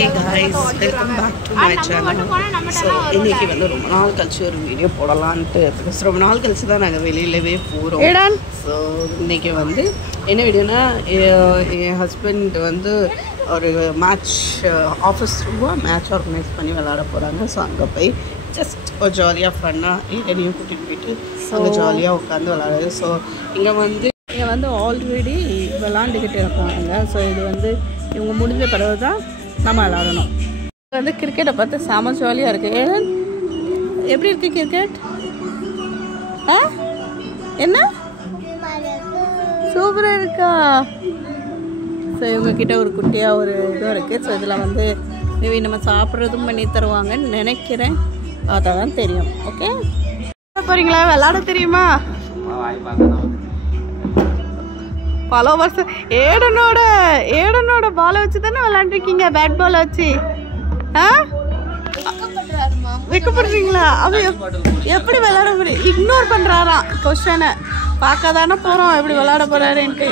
Hey guys, welcome back to my channel. So இன்னைக்கு வந்து ரொம்ப நாள் கழிச்சு ஒரு வீடியோ போடலான்ட்டு பிகாஸ் ரொம்ப நாள் கழிச்சு தான் நாங்கள் வெளியிலவே போகிறோம். ஸோ இன்னைக்கு வந்து என்ன வீடியோனா என் ஹஸ்பண்ட் வந்து ஒரு மேட்ச் ஆஃபீஸ் ரூபாக மேட்ச் ஆர்கனைஸ் பண்ணி விளாட போகிறாங்க. ஸோ அங்கே போய் ஜஸ்ட் ஒரு ஜாலியாக ஃபன்னாக என்னையும் கூட்டிகிட்டு போயிட்டு அங்கே ஜாலியாக உட்காந்து விளாடுறது. ஸோ இங்கே வந்து ஆல்ரெடி விளாண்டுக்கிட்டு இருக்காங்க. ஸோ இது வந்து இவங்க முடிஞ்ச பிறகு தான் நம்ம விளாடணும். வந்து கிரிக்கெட்டை பார்த்து செம ஜாலியாக இருக்குது. ஏன் எப்படி இருக்குது கிரிக்கெட்? என்ன சூப்பராக இருக்கா? ஸோ இவங்கக்கிட்ட ஒரு குட்டியாக ஒரு இதுவும் இருக்குது. ஸோ இதில் வந்து நம்ம சாப்பிட்றதும் பண்ணி தருவாங்கன்னு நினைக்கிறேன். பார்த்தா தான் தெரியும். ஓகே போகிறீங்களா? விளாட தெரியுமா? பல வருஷம் ஏடனோட பாலை வச்சு தானே விளாண்டுருக்கீங்க, பேட் பாலை வச்சு. வைக்கப்படுறீங்களா? அது எப்படி விளாட முடியும்? இக்னோர் பண்ணுறாராம் கொஸ்டனை. பார்க்க தானே போகிறோம் எப்படி விளாட போகிறாருன்ட்டு.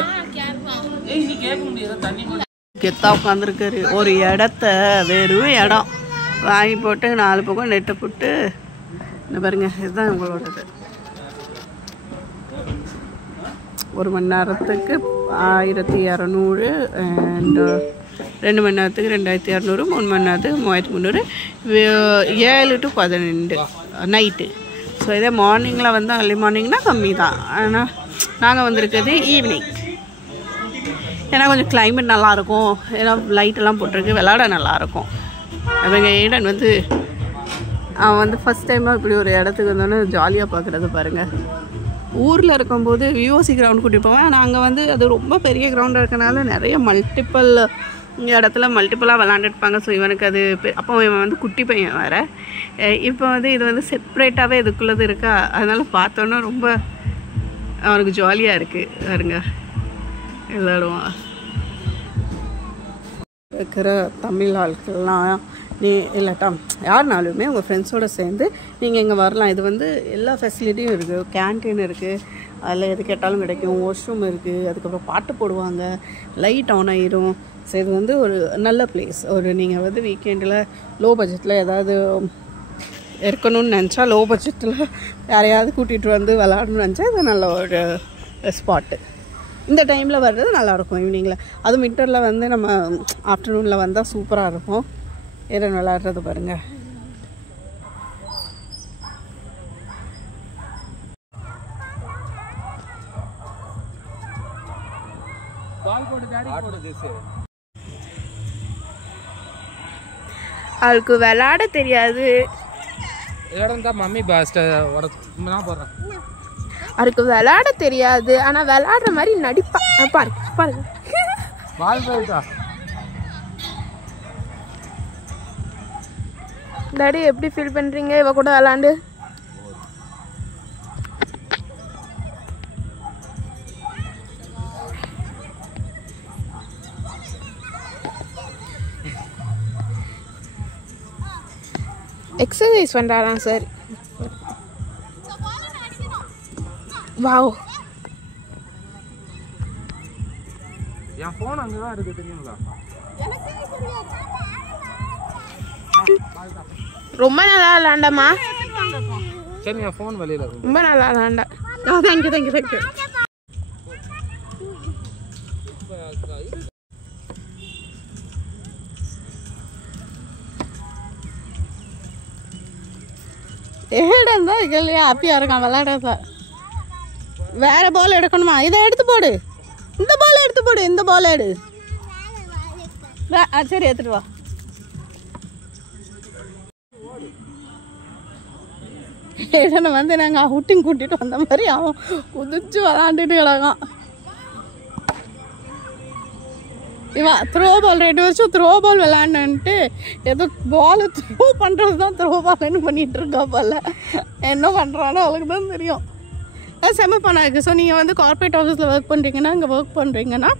கெத்தா உட்காந்துருக்காரு. ஒரு இடத்த வெறும் இடம் வாங்கி போட்டு 4 பக்கம் நெட்டை போட்டு என்ன பாருங்க, இதுதான் உங்களோடது. 1 மணி நேரத்துக்கு 1200 அண்ட் 2 மணி நேரத்துக்கு 2200, 3 மணி நேரத்துக்கு 3300, 7 to 12 நைட்டு. ஸோ இதே மார்னிங்கில் வந்து அர்லி மார்னிங்னால் கம்மி தான். ஆனால் நாங்கள் வந்திருக்கிறது ஈவினிங். ஏன்னா கொஞ்சம் கிளைமேட் நல்லாயிருக்கும், ஏன்னா லைட்டெல்லாம் போட்டிருக்கு, விளாட நல்லாயிருக்கும். அவங்க ஏடன் வந்து அவன் வந்து ஃபஸ்ட் டைமாக இப்படி ஒரு இடத்துக்கு வந்தோன்னே ஜாலியாக பார்க்குறது பாருங்கள். ஊரில் இருக்கும்போது விஓசி கிரவுண்ட் கூட்டிகிட்டு போவேன். ஆனால் அங்கே வந்து அது ரொம்ப பெரிய கிரவுண்டாக இருக்கனால நிறைய மல்டிப்பிள் இடத்துல மல்டிப்பிளாக விளாண்டுருப்பாங்க. ஸோ இவனுக்கு அது அப்போ இவன் வந்து குட்டி பையன் வேறு. இப்போ வந்து இது வந்து செப்ரேட்டாகவே இதுக்குள்ளது இருக்கா, அதனால் பார்த்தோன்னா ரொம்ப அவனுக்கு ஜாலியாக இருக்குது. பாருங்க விளாடுவான். இருக்கிற தமிழ் ஆட்கள்லாம் இல்லாட்டா யாருனாலுமே உங்கள் ஃப்ரெண்ட்ஸோடு சேர்ந்து நீங்கள் இங்கே வரலாம். இது வந்து எல்லா ஃபெசிலிட்டியும் இருக்குது. கேன்டீன் இருக்குது, அதில் எது கேட்டாலும் கிடைக்கும். வாஷ்ரூம் இருக்குது, அதுக்கப்புறம் பாட்டு போடுவாங்க, லைட் ஆன் ஆயிரும். ஸோ இது வந்து ஒரு நல்ல பிளேஸ். ஒரு நீங்கள் வந்து வீக்கெண்டில் லோ பட்ஜெட்டில் ஏதாவது இருக்கணும்னு நினச்சா, லோ பட்ஜெட்டில் யாரையாவது கூட்டிகிட்டு வந்து விளாடணும்னு நினச்சா இது நல்ல ஒரு ஸ்பாட்டு. இந்த டைமில் வர்றது நல்லாயிருக்கும் ஈவினிங்கில். அதுவும் வின்டரில் வந்து நம்ம ஆஃப்டர்நூனில் வந்தால் சூப்பராக இருக்கும். ஏறன் விளாடுறது பாருங்கள். அவளுக்கு விளாட தெரியாது. அவருக்கு விளாட தெரியாது, ஆனால் விளாடுற மாதிரி நடிப்பா. பாருங்க டாடி, எப்படி ஃபீல் பண்ணுறீங்க இவ கூட விளாண்டு? எக்ஸசைஸ் பண்ணுறாராம் சார். வாவ், என் ஃபோன் அங்கே தான் இருக்குது தெரியுங்களா? ரொம்ப நல்லா விளாண்டம்மா. சரி, என் ஃபோன் வெளியில் இருக்கும். ரொம்ப நல்லா விளாண்டா. தேங்க்யூ. ஏடன் தான் இல்லையா ஹாப்பியாக இருக்கான் விளாடுறத. வேற பால் எடுக்கணுமா? இதை எடுத்து போடு. இந்த பால் எடுத்து போடு. இந்த பால் எடு. சரி, எடுத்துட்டு வா. ஏடனை வந்து நாங்கள் அவுட்டிங் கூட்டிகிட்டு வந்த மாதிரி அவன் குதிச்சு விளாண்டுட்டு கிடக்கான். இவன் த்ரோ பால் 2 வருஷம் த்ரோ பால் விளாண்டுன்ட்டு ஏதோ பாலை த்ரோ பண்ணுறது தான் த்ரோ பால்னு பண்ணிகிட்டு இருக்கா போல. என்ன பண்ணுறானோ அவளுக்கு தான் தெரியும். அது செம்ம பண்ண இருக்குது. ஸோ நீங்கள் வந்து கார்பரேட் ஆஃபீஸில் ஒர்க் பண்ணுறீங்கன்னா, இங்கே ஒர்க் பண்ணுறீங்கன்னா,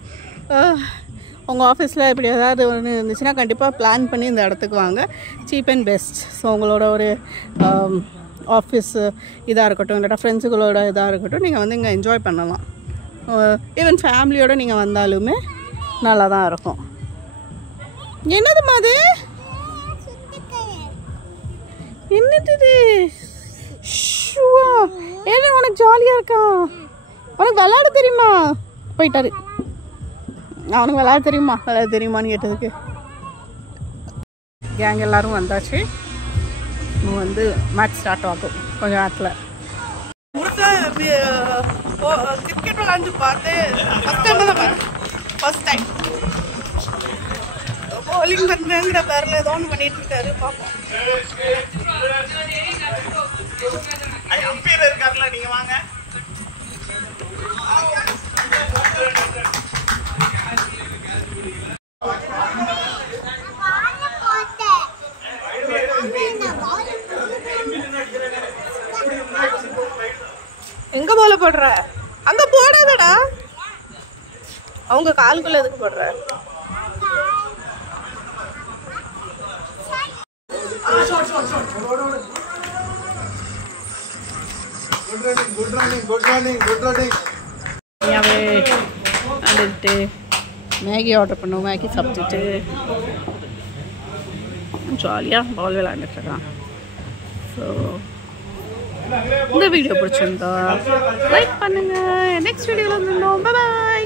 உங்கள் ஆஃபீஸில் இப்படி ஏதாவது ஒன்று இருந்துச்சுன்னா கண்டிப்பாக பிளான் பண்ணி இந்த இடத்துக்கு வாங்க. Cheap and best. ஸோ உங்களோட ஒரு ஆஃபீஸு இதாக இருக்கட்டும், இல்லாட்டா ஃப்ரெண்ட்ஸுகளோட இதாக இருக்கட்டும், நீங்கள் வந்து இங்கே என்ஜாய் பண்ணலாம். ஈவன் ஃபேமிலியோடு நீங்கள் வந்தாலுமே நல்லா தான் இருக்கும். என்னதுமா அது? என்னது இது? ஏன்னா உனக்கு ஜாலியா இருக்கா? உனக்கு விளையாட தெரியுமா? போயிட்டாரு. அவனுக்கு விளையாட தெரியுமான்னு கேட்டதுக்கு கேங் எல்லாரும் வந்தாச்சு. வந்து மேட்ச் ஸ்டார்ட் ஆகும் கொஞ்ச நேரத்தில். கிரிக்கெட் விளையாண்டு பார்த்து ஃபர்ஸ்ட் டைம் bowling பண்ணுறேங்கிற பேரில் ஏதோ ஒன்று பண்ணிட்டு இருக்காரு. பார்ப்போம். அம்பையர் இருக்காருல, நீங்கள் வாங்க. எங்க போல போடுற? அங்க போடாதடா. அவங்க காலுக்குள்ள எதுக்கு போடுற? வந்துட்டு மேகி ஆர்டர் பண்ணோம். மேகி சாப்பிட்டுட்டு ஜாலியாக பால் விளையாண்டுட்டு இருக்கான். ஸோ இந்த வீடியோ பிடிச்சிருந்தா லைக் பண்ணுங்க. நெக்ஸ்ட் வீடியோவில் இருந்தோம். பாய்.